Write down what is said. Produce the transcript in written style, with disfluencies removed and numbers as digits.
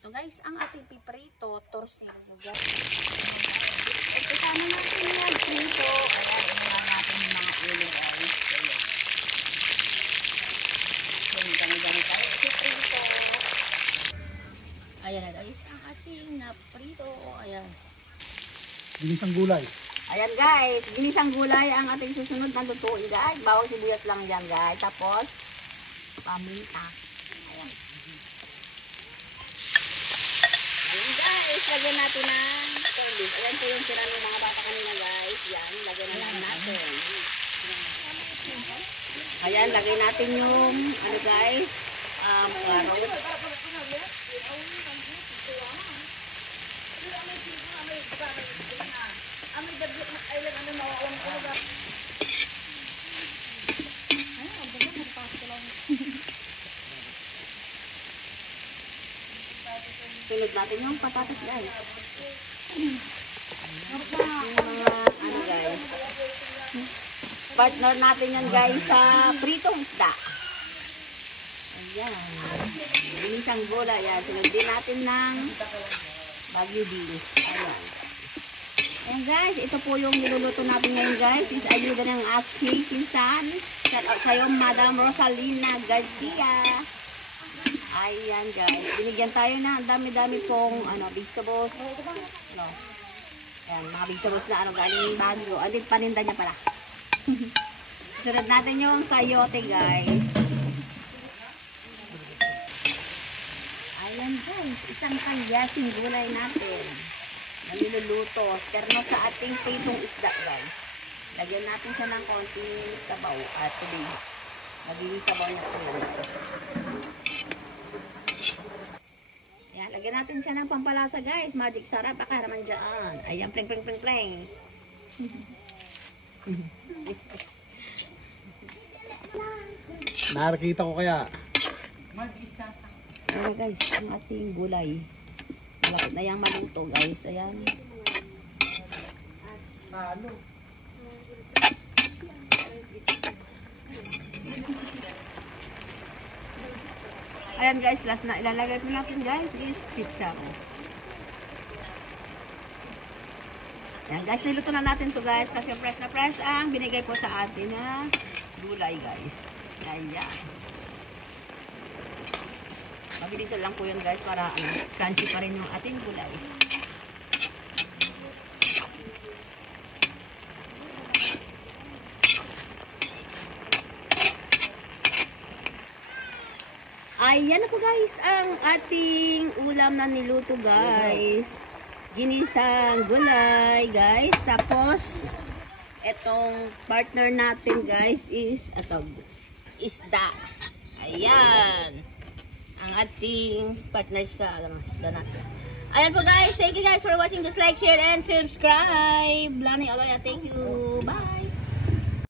Ito guys, ang ating piprito, torsilyo guys. Ito sana natin yan prito. Ayan, inuha natin yung mga ulo guys. Ganyan tayo piprito. Ayan na guys, ang ating naprito. Ayan. Ginisang gulay. Ayan guys, ginisang gulay ang ating susunod na lutuin guys. Bawang sibuyas lang dyan guys. Tapos, paminta. Ayan. Ayan guys, lagyan natin ng service. Ayan po yung sira ng mga bata kanina guys. Yan, lagyan natin. Ayan, lagay natin yung, ano guys, carrot. Sunod natin yung patatas guys. Yung mga ano guys. Partner natin yan guys sa pritong isda. Ayan. Ginisang bola yan. Sunod din natin ng Baguio beans. Ayan. Ayan guys, ito po yung niluluto natin ngayon guys. Is ayuda ng aking pinsan. Shout out sa'yo, Madam Rosalina Garcia. Ayan guys, binigyan tayo na dami-dami pong vegetables. No. Ayan, mga vegetables na galing Baguio. Andin paninda niya pala. Sunod natin yung sayote guys. Ayan guys, isang kalyasing gulay natin. Niluluto. Terno sa ating pritong isda guys. Lagyan natin siya ng konting sabaw at tubig. Magiging sabaw na siya. Yan, lagyan natin siya ng pampalasa guys. Magic sarap. Baka naman dyan. Ayan, pling pling pling pling. Nakakita ko kaya. Ayan guys, ang ating gulay. Malapit na yung maluto guys. Ayan. Ayan guys, last na ilalagay ko natin guys is pizza. Ayan guys, niluto na natin to guys kasi fresh na fresh ang binigay po sa atin na gulay guys. Ayan. Mabilisan lang po yun guys para crunchy pa rin yung ating gulay. Ayan na po guys ang ating ulam na niluto guys. Ginisang gulay guys. Tapos etong partner natin guys is isda. Ayan. Ang ating partner sa isda natin. Ayan po guys. Thank you guys for watching. Just like, share, and subscribe. Lani Aloya. Thank you. Bye.